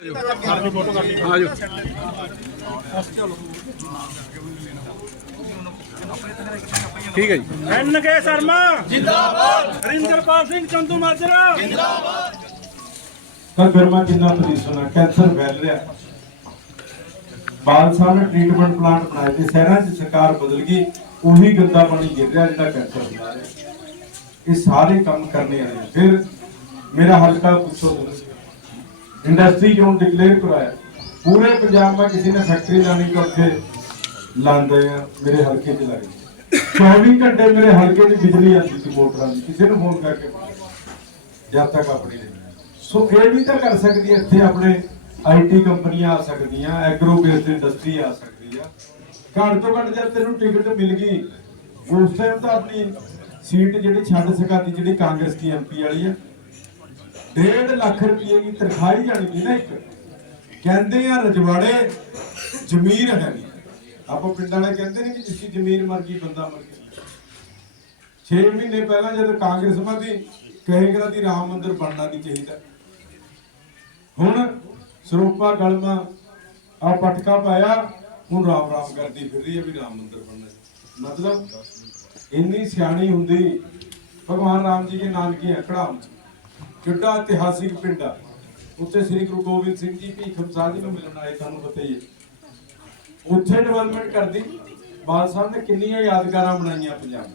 ਆਜੋ ਠੀਕ ਹੈ ਜੀ। ਐਨ ਕੇ ਸ਼ਰਮਾ। ਜਿੰਦਾਬਾਦ ਹਰਿੰਦਰਪਾਲ ਸਿੰਘ ਚੰਦੂ ਮਾਜਰਾ। ਤਾਂ ਗਰਮਾ ਕਿੰਨਾ ਪੋਜੀਸ਼ਨ ਕੈਂਸਰ ਫੈਲ ਰਿਹਾ। ਬਾਲ ਸਾਹਿਬ ਨੇ ਟ੍ਰੀਟਮੈਂਟ ਪਲਾਂਟ ਬਣਾਏ ਤੇ ਸ਼ਹਿਰਾਂ 'ਚ ਸਰਕਾਰ ਬਦਲ ਗਈ ਉਹੀ ਗੰਦਾ ਪਾਣੀ ਗਿਰ ਰਿਹਾ ਜਿਹੜਾ ਕੈਂਸਰ ਹੁੰਦਾ ਰਿਹਾ ਇਹ ਸਾਰੇ ਕੰਮ ਕਰਨੇ ਆਏ ਫਿਰ ਮੇਰਾ ਹਲਕਾ ਪੁੱਛੋ ਤੁਸੀਂ। ਇੰਡਸਟਰੀ ਜ਼ੋਨ ਡਿਕਲੇਅਰ ਕਰਾਇਆ? ਪੂਰੇ ਪੰਜਾਬ ਵਿੱਚ ਕਿਸੇ ਨੇ ਫੈਕਟਰੀ ਲਾਣੀ ਕਰਕੇ ਲਾਂਦੇ ਆ ਮੇਰੇ ਹਲਕੇ 'ਚ ਲੱਗ 24 ਘੰਟੇ ਮੇਰੇ ਹਲਕੇ 'ਚ ਬਿਜਲੀ ਆਉਂਦੀ ਸੀ, ਮੋਟਰਾਂ ਦੀ। ਕਿਸੇ ਨੂੰ ਫੋਨ ਕਰਕੇ ਜਦ ਤੱਕ ਆਪਣੀ ਨਹੀਂ ਸੋ ਇਹ ਵੀ ਤਾਂ ਕਰ ਸਕਦੀ ਹੈ ਇੱਥੇ ਆਪਣੇ ਆਈਟੀ ਕੰਪਨੀਆਂ ਆ ਸਕਦੀਆਂ ਐਗਰੋ ਬੇਸਡ ਇੰਡਸਟਰੀ ਆ ਸਕਦੀ ਆ। ਘੱਟ ਤੋਂ ਘੱਟ ਜਦ ਤੈਨੂੰ ਟਿਕਟ ਮਿਲ ਗਈ, ਉਸ ਟਾਈਮ ਤਾਂ ਆਪਣੀ ਸੀਟ ਜਿਹੜੀ ਛੱਡ ਸਕਦੀ, ਜਿਹੜੀ ਕਾਂਗਰਸ ਦੀ ਐਮਪੀ ਵਾਲੀ ਆ 1.5 ਲੱਖ ਰੁਪਏ ਦੀ ਤਨਖਾਹ ਜਾਣੀ ਨਾ ਇੱਕ। ਕਹਿੰਦੇ ਆ ਰਜਵਾੜੇ ਜ਼ਮੀਰ ਹੈ ਨਹੀਂ। ਆਪਾਂ ਪਿੰਡਾਂ ਵਾਲੇ ਕਹਿੰਦੇ ਨੇ ਕਿ ਜਿਸकी ਜ਼ਮੀਰ ਮਰ ਗਈ ਬੰਦਾ ਮਰ 6 ਮਹੀਨੇ ਪਹਿਲਾਂ ਜਦੋਂ ਕਾਂਗਰਸ ਮੰਦੀ ਕਹੇਗਾ ਦੀ ਰਾਮ ਮੰਦਿਰ ਬਣਨਾ ਨਹੀਂ ਚਾਹੀਦਾ। ਹੁਣ ਸਰੂਪਾ ਗਲਮਾ ਆ ਪਟਕਾ ਪਾਇਆ, ਹੁਣ ਰਾਮ ਰਾਮ ਕਰਦੀ ਫਿਰ ਹੈ ਵੀ ਰਾਮ ਮੰਦਿਰ ਬਣਨਾ ਮਤਲਬ ਇੰਨੀ ਸਿਆਣੀ ਹੁੰਦੀ, ਭਗਵਾਨ ਰਾਮ ਜੀ ਦੇ ਨਾਨਕੇ ਅਕੜਾਮ ਕਿੱਡਾ ਇਤਿਹਾਸਿਕ ਪਿੰਡ ਆ। ਉੱਥੇ ਸ੍ਰੀ ਗੁਰੂ ਗੋਬਿੰਦ ਸਿੰਘ ਜੀ ਭੀਖਮ ਸਾਹਿਬ ਨੂੰ ਮਿਲਣ ਆਏ, ਤੁਹਾਨੂੰ ਪਤਾ ਹੀ ਹੈ। ਉੱਥੇ ਡਿਵੈਲਪਮੈਂਟ ਕਰਦੀ। ਬਾਲ ਸਾਹਿਬ ਨੇ ਕਿੰਨੀਆਂ ਯਾਦਗਾਰਾਂ ਬਣਾਈਆਂ ਪੰਜਾਬ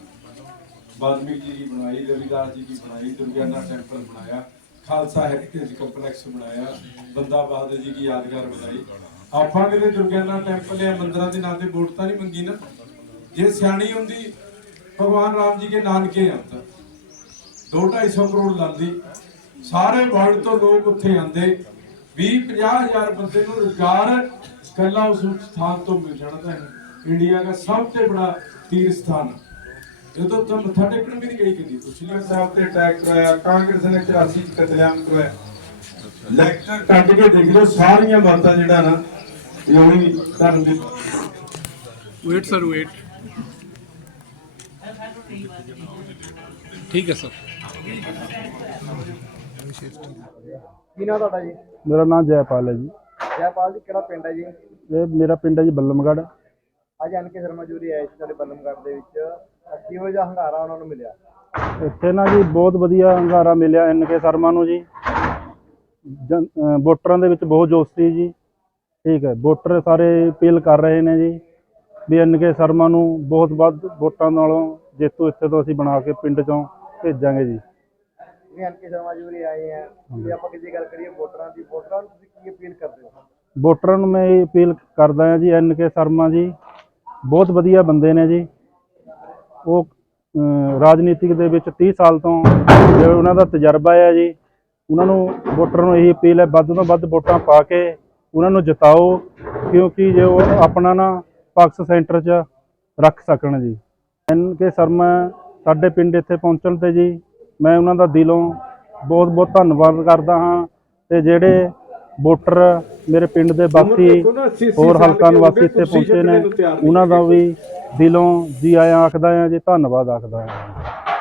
ਦੀਆਂ ਜੀ ਦੀ ਬਣਾਈ, ਰਵਿਦਾਸ ਜੀ ਦੀ ਬਣਾਈ, ਦੁਰਗਿਆਨਾ ਟੈਂਪਲ ਬਣਾਇਆ, ਖਾਲਸਾ ਹੈਰੀਟੇਜ ਕੰਪਲੈਕਸ ਬਣਾਇਆ, ਬੰਦਾ ਬਹਾਦਰ ਜੀ ਦੀ ਯਾਦਗਾਰ ਬਣਾਈ। ਆਪਾਂ ਕਿਤੇ ਦੁਰਗਿਆਨਾ ਟੈਂਪਲ ਜਾਂ ਮੰਦਿਰਾਂ ਦੇ ਨਾਂ ਤੇ ਵੋਟ ਤਾਂ ਨਹੀਂ ਮੰਗੀ ਨਾ। ਜੇ ਸਿਆਣੀ ਹੁੰਦੀ, ਭਗਵਾਨ ਰਾਮ ਜੀ ਦੇ ਨਾਨਕੇ ਆ ਤਾਂ 2-250 ਕਰੋੜ ਲਾਂਦੀ। ਸਾਰੇ ਵਰਲਡ ਤੋਂ ਲੋਕ ਉੱਥੇ ਆਂਦੇ 20 ਹਜ਼ਾਰ ਬੰਦੇ ਨੂੰ ਰੁਜ਼ਗਾਰ ਕੱਲਾ ਉਸ ਸਥਾਨ ਤੋਂ ਮਿਲ ਜਾਣਾ ਤਾਂ ਇੰਡੀਆ ਦਾ ਸਭ ਤੋਂ ਬੜਾ ਤੀਰਥ ਸਥਾਨ ਇਹ ਤਾਂ ਤੁਮ ਮੱਥਾ ਟੇਕਣ ਵੀ ਨਹੀਂ ਗਈ ਕਦੀ ਪਿਛਲੇ ਸਾਹਿਬ ਤੇ ਅਟੈਕ ਕਰਾਇਆ ਕਾਂਗਰਸ ਨੇ 84 ਚ ਕਤਲੇਆਮ ਕਰਵਾਇਆ ਲੈਕਚਰ ਕੱਟ ਕੇ ਦੇਖ ਲਓ ਸਾਰੀਆਂ ਬਾਤਾਂ ਜਿਹੜਾ ਨਾ ਇਹ ਉਹੀ ਧਰਮ ਦੀ ਵੇਟ ਸਰ ਵੇਟ ਠੀਕ ਹੈ ਸਰ ਕੀ ਨਾਂ ਤੁਹਾਡਾ ਜੀ? ਮੇਰਾ ਨਾਮ ਜੈਪਾਲ ਹੈ ਜੀ। ਜੈਪਾਲ ਜੀ ਕਿਹੜਾ ਪਿੰਡ ਹੈ ਜੀ? ਇਹ ਮੇਰਾ ਪਿੰਡ ਹੈ ਜੀ ਬੱਲਮਗੜ੍ਹ। ਅੱਜ ਐਨ ਕੇ ਸ਼ਰਮਾ ਜੂਰੀ ਆਏ ਸੀ ਸਾਡੇ ਬਲਮਗੜ੍ਹ ਦੇ ਵਿੱਚ। ਕਿਹੋ ਜਿਹਾ ਹੰਗਾਰਾ ਉਹਨਾਂ ਨੂੰ ਮਿਲਿਆ? ਇੱਥੇ ਨਾ ਜੀ ਬਹੁਤ ਵਧੀਆ ਹੰਗਾਰਾ ਮਿਲਿਆ ਐਨ ਕੇ ਸ਼ਰਮਾ ਨੂੰ ਜੀ। ਵੋਟਰਾਂ ਦੇ ਵਿੱਚ ਬਹੁਤ ਜੋਸ਼ ਸੀ ਜੀ। ਠੀਕ ਹੈ ਵੋਟਰ ਸਾਰੇ ਅਪੀਲ ਕਰ ਰਹੇ ਨੇ ਜੀ ਵੀ ਐਨ ਕੇ ਸ਼ਰਮਾ ਨੂੰ ਬਹੁਤ ਵੱਧ ਵੋਟਾਂ ਨਾਲੋਂ ਜੇਤੂ ਇੱਥੇ ਤੋਂ ਅਸੀਂ ਬਣਾ ਕੇ ਪਿੰਡ ਚੋਂ ਭੇਜਾਂਗੇ ਜੀ। ਜਿਵੇਂ ਐਨ ਕੇ ਸ਼ਰਮਾ ਜੂਰੀ ਆਏ ਆ। ਜੇ ਆਪਾਂ ਕਿਸੇ ਗੱਲ ਕਰੀਏ ਵੋਟਰਾਂ ਦੀ, ਵੋਟਰਾਂ ਨੂੰ ਤੁਸੀਂ ਕੀ ਅਪੀਲ ਕਰਦੇ ਹੋ? ਵੋਟਰਾਂ ਨੂੰ ਮੈਂ ਇਹ ਅਪੀਲ ਕਰਦਾ ਹਾਂ ਜੀ, ਐਨ ਕੇ ਸ਼ਰਮਾ ਜੀ, ਬਹੁਤ ਵਧੀਆ ਬੰਦੇ ਨੇ ਜੀ। ਉਹ ਰਾਜਨੀਤਿਕ ਦੇ ਵਿੱਚ 30 ਸਾਲ ਤੋਂ ਜੋ ਉਹਨਾਂ ਦਾ ਤਜਰਬਾ ਹੈ ਜੀ, ਉਹਨਾਂ ਨੂੰ ਵੋਟਰਾਂ ਨੂੰ ਇਹੀ ਅਪੀਲ ਹੈ, ਵੱਧ ਤੋਂ ਵੱਧ ਵੋਟਾਂ ਪਾ ਕੇ ਉਹਨਾਂ ਨੂੰ ਜਿਤਾਓ, ਕਿਉਂਕਿ ਜੇ ਉਹ ਆਪਣਾ ਨਾ ਪਕਸ ਸੈਂਟਰ 'ਚ ਰੱਖ ਸਕਣ ਜੀ। ਐਨ ਕੇ ਸ਼ਰਮਾ ਸਾਡੇ ਪਿੰਡ ਇੱਥੇ ਪਹੁੰਚਣ ਤੇ ਜੀ ਮੈਂ ਉਹਨਾਂ ਦਾ ਦਿਲੋਂ ਬਹੁਤ ਬਹੁਤ ਧੰਨਵਾਦ ਕਰਦਾ ਹਾਂ ਤੇ ਜਿਹੜੇ ਵੋਟਰ ਮੇਰੇ ਪਿੰਡ ਦੇ ਵਾਸੀ ਹੋਰ ਹਲਕਾ ਨਿਵਾਸੀ ਇੱਥੇ ਪਹੁੰਚੇ ਨੇ ਉਹਨਾਂ ਦਾ ਵੀ ਦਿਲੋਂ ਜੀ ਆਇਆਂ ਆਖਦਾ ਹਾਂ ਜੀ ਧੰਨਵਾਦ ਆਖਦਾ ਹਾਂ।